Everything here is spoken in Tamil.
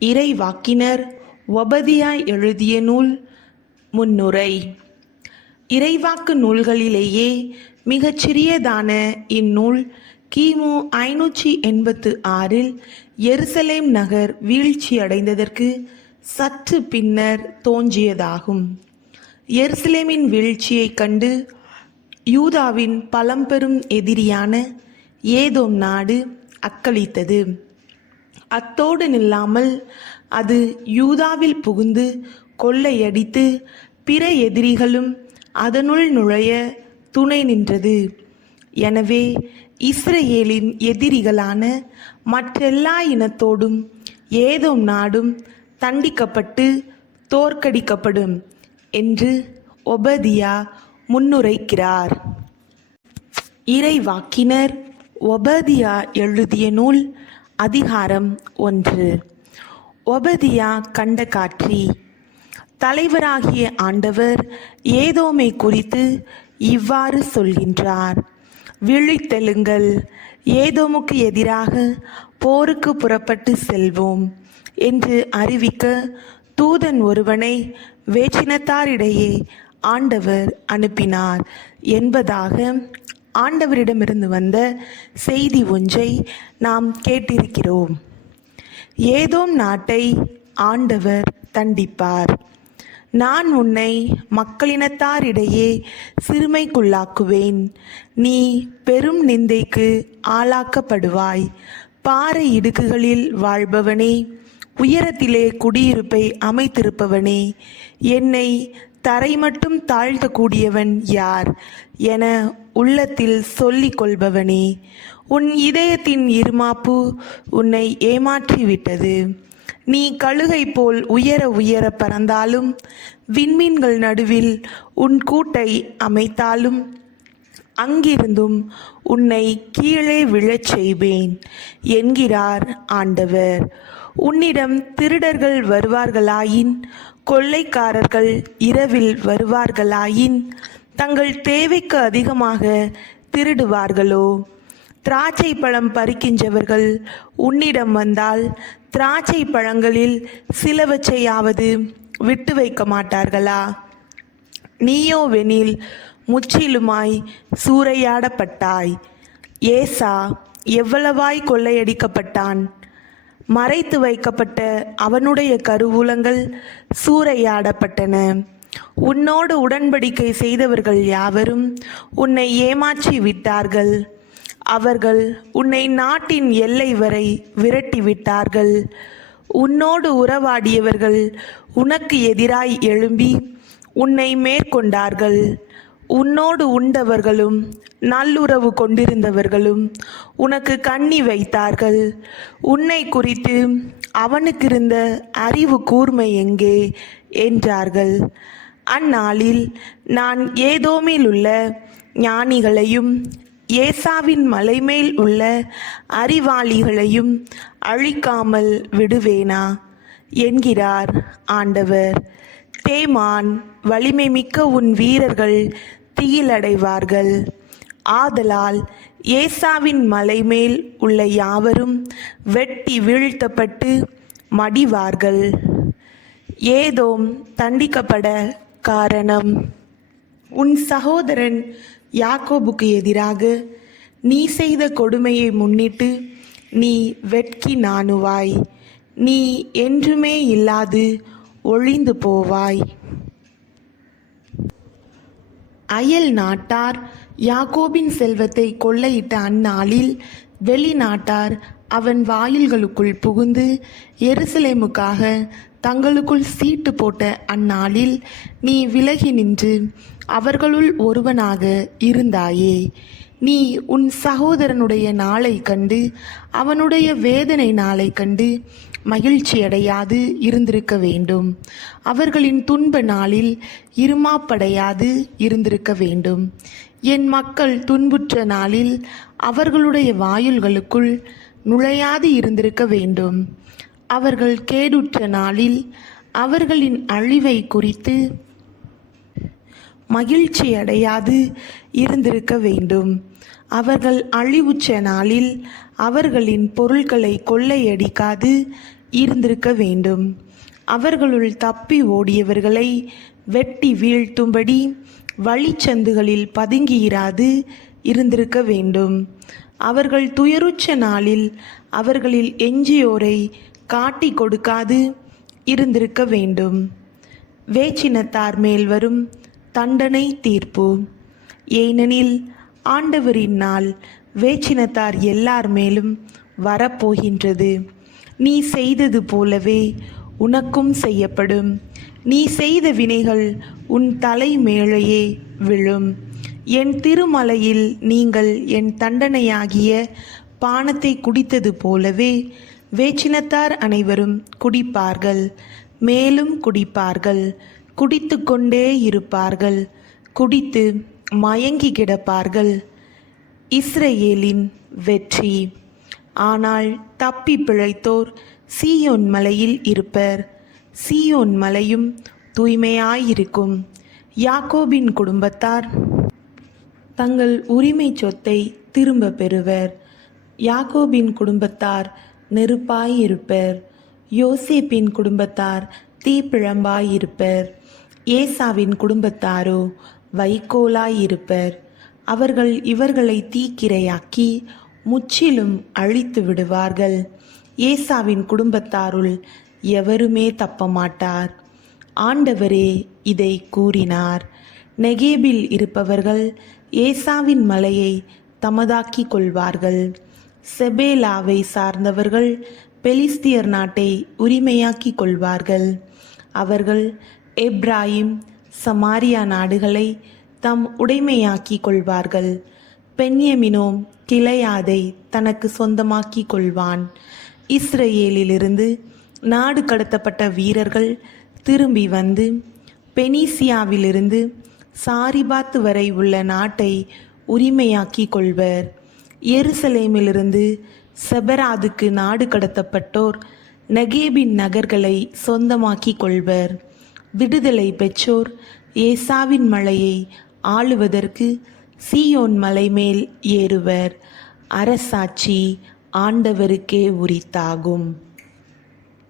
இறைவாக்கினர் ஒபதியா எழுதிய நூல். முன்னுரை. இறைவாக்கு நூல்களிலேயே மிகச்சிறியதான இந்நூல் கிமு 586 எருசலேம் நகர் வீழ்ச்சியடைந்ததற்கு சற்று பின்னர் தோன்றியதாகும். எருசலேமின் வீழ்ச்சியைக் கண்டு யூதாவின் பழம்பெரும் எதிரியான ஏதோம் நாடு அக்களித்தது. அத்தோடு நில்லாமல் அது யூதாவில் புகுந்து கொள்ளையடித்து பிற எதிரிகளும் அதனுள் நுழைய துணை நின்றது. எனவே இஸ்ரேலின் எதிரிகளான மற்றெல்லா இனத்தோடும் ஏதோம் நாடும் தண்டிக்கப்பட்டு தோற்கடிக்கப்படும் என்று ஒபதியா முன்னுரைக்கிறார். இறைவாக்கினர் ஒபதியா எழுதிய நூல். அதிகாரம் 1. ஒபதியா கண்ட காட்சி. தலைவராகிய ஆண்டவர் ஏதோமை குறித்து இவ்வாறு சொல்கின்றார்: விழித்தெழுங்கள், ஏதோமுக்கு எதிராக போருக்கு புறப்பட்டு செல்வோம் என்று அறிவிக்க தூதன் ஒருவனை வேற்றினத்தாரிடையே ஆண்டவர் அனுப்பினார் என்பதாக ஆண்டவரிடமிருந்து வந்த செய்தி ஒன்றை நாம் கேட்டிருக்கிறோம். ஏதோம் நாட்டை ஆண்டவர் தண்டிப்பார். நான் உன்னை மக்களினத்தாரிடையே சிறுமைக்குள்ளாக்குவேன். நீ பெரும் நிந்தைக்கு ஆளாக்கப்படுவாய். பாறை இடுக்குகளில் வாழ்பவனே, உயரத்திலே குடியிருப்பை அமைத்திருப்பவனே, என்னை தரை மட்டும் தாழ்த்தக்கூடியவன் யார் என உள்ளத்தில் சொல்லிக் கொள்பவனே, உன் இதயத்தின் இருமாப்பு உன்னை ஏமாற்றிவிட்டது. நீ கழுகை போல் உயர உயர பறந்தாலும், விண்மீன்கள் நடுவில் உன் கூட்டை அமைத்தாலும், அங்கிருந்தும் உன்னை கீழே விழச் செய்வேன் என்கிறார் ஆண்டவர். உன்னிடம் திருடர்கள் வருவார்களாயின், கொள்ளைக்காரர்கள் இரவில் வருவார்களாயின், தங்கள் தேவைக்கு அதிகமாக திருடுவார்களோ? திராட்சை பழம் பறிக்கின்றவர்கள் உன்னிடம் வந்தால், திராட்சை பழங்களில் சிலவற்றையாவது விட்டு வைக்க மாட்டார்களா? நீயோவெனில் முற்றிலுமாய் சூறையாடப்பட்டாய். ஏசா எவ்வளவாய் கொள்ளையடிக்கப்பட்டான்! மறைத்து வைக்கப்பட்ட அவனுடைய கருவூலங்கள் சூறையாடப்பட்டன. உன்னோடு உடன்படிக்கை செய்தவர்கள் யாவரும் உன்னை ஏமாற்றி விட்டார்கள். அவர்கள் உன்னை நாட்டின் எல்லை வரை விரட்டி விட்டார்கள். உன்னோடு உறவாடியவர்கள் உனக்கு எதிராய் எழும்பி உன்னை மேற்கொண்டார்கள். உன்னோடு உண்டவர்களும் நல்லுறவு கொண்டிருந்தவர்களும் உனக்கு கண்ணி வைத்தார்கள். உன்னை குறித்து அவனுக்கிருந்த அறிவு கூர்மை எங்கே என்றார்கள். அந்நாளில் நான் ஏதோமில் உள்ள ஞானிகளையும் ஏசாவின் மலைமேல் உள்ள அறிவாளிகளையும் அழிக்காமல் விடுவேனா என்கிறார் ஆண்டவர். தேமான், வலிமை மிக்க உன் வீரர்கள் திகிலடைவார்கள். ஆதலால் ஏசாவின் மலைமேல் உள்ள யாவரும் வெட்டி வீழ்த்தப்பட்டு மடிவார்கள். ஏதோம் தண்டிக்கப்பட காரணம். உன் சகோதரன் யாக்கோபுக்கு எதிராக நீ செய்த கொடுமையை முன்னிட்டு நீ வெட்கி நாணுவாய். நீ என்றுமே இல்லாது ஒழிந்து போவாய். அயல் நாட்டார் யாக்கோபின் செல்வத்தை கொள்ளையிட்ட அந்நாளில் வெளிநாட்டார் அவன் வாயில்களுக்குள் புகுந்து எருசலேமுக்காக தங்களுக்குள் சீட்டு போட்ட அந்நாளில் நீ விலகி நின்று அவர்களுள் ஒருவனாக இருந்தாயே. நீ உன் சகோதரனுடைய நாளை கண்டு அவனுடைய வேதனை நாளை கண்டு மகிழ்ச்சியடையாது இருந்திருக்க வேண்டும். அவர்களின் துன்ப நாளில் இருமாப்படையாது இருந்திருக்க வேண்டும். என் மக்கள் துன்புற்ற நாளில் அவர்களுடைய வாயில்களுக்குள் நுழையாது இருந்திருக்க வேண்டும். அவர்கள் கேடுற்ற நாளில் அவர்களின் அழிவை குறித்து மகிழ்ச்சி அடையாது இருந்திருக்க வேண்டும். அவர்கள் அழிவுற்ற நாளில் அவர்களின் பொருட்களை கொள்ளையடிக்காது இருந்திருக்க வேண்டும். அவர்களுள் தப்பி ஓடியவர்களை வெட்டி வீழ்த்தும்படி வழிச்சந்துகளில் பதுங்கியிராது இருந்திருக்க வேண்டும். அவர்கள் துயருற்ற நாளில் அவர்களில் எஞ்சியோரை காட்டி கொடுக்காது இருந்திருக்க வேண்டும். வேற்றினத்தார் மேல் வரும் தண்டனை தீர்ப்பு. ஏனெனில் ஆண்டவரின் நாள் வேற்றினத்தார் எல்லார் மேலும் வரப்போகின்றது. நீ செய்தது போலவே உனக்கும் செய்யப்படும். நீ செய்த வினைகள் உன் தலை மேலேயே விழும். என் திருமலையில் நீங்கள் என் தண்டனையாகிய பானத்தை குடித்தது போலவே வேற்றினத்தார் அனைவரும் குடிப்பார்கள், மேலும் குடிப்பார்கள், குடித்து கொண்டே இருப்பார்கள், குடித்து மயங்கி கிடப்பார்கள். இஸ்ரவேலின் வெற்றி. ஆனால் தப்பி பிழைத்தோர் சீயோன் மலையில் இருப்பர். சீயோன் மலையும் தூய்மையாயிருக்கும். யாக்கோபின் குடும்பத்தார் தங்கள் உரிமை சொத்தை திரும்ப பெறுவர். யாக்கோபின் குடும்பத்தார் நெருப்பாயிருப்பர். யோசேப்பின் குடும்பத்தார் தீப்பிழம்பாயிருப்பர். ஏசாவின் குடும்பத்தாரோ வைக்கோலாயிருப்பர். அவர்கள் இவர்களை தீக்கிரையாக்கி முற்றிலும் அழித்து விடுவார்கள். ஏசாவின் குடும்பத்தாருள் எவருமே தப்பமாட்டார். ஆண்டவரே இதை கூறினார். நெகேபில் இருப்பவர்கள் ஏசாவின் மலையை தமதாக்கி கொள்வார்கள். செபேலாவை சார்ந்தவர்கள் பெலிஸ்தியர் நாட்டை உரிமையாக்கி கொள்வார்கள். அவர்கள் எப்ராயிம் சமாரியா நாடுகளை தம் உடைமையாக்கி கொள்வார்கள். பென்யமினோ கிளையாதை தனக்கு சொந்தமாக்கி கொள்வான். இஸ்ரவேலிலிருந்து நாடு கடத்தப்பட்ட வீரர்கள் திரும்பி வந்து பெனிசியாவிலிருந்து சாரிபாத் வரை உள்ள நாட்டை உரிமையாக்கி கொள்வர். எருசலேமிலிருந்து செபராதுக்கு நாடு கடத்தப்பட்டோர் நெகேபின் நகர்களை சொந்தமாக்கி கொள்வர். விடுதலை பெற்றோர் ஏசாவின் மலையை ஆளுவதற்கு சீயோன் மலை மேல் ஏறுவர். அரசாட்சி ஆண்டவருக்கே உரித்தாகும்.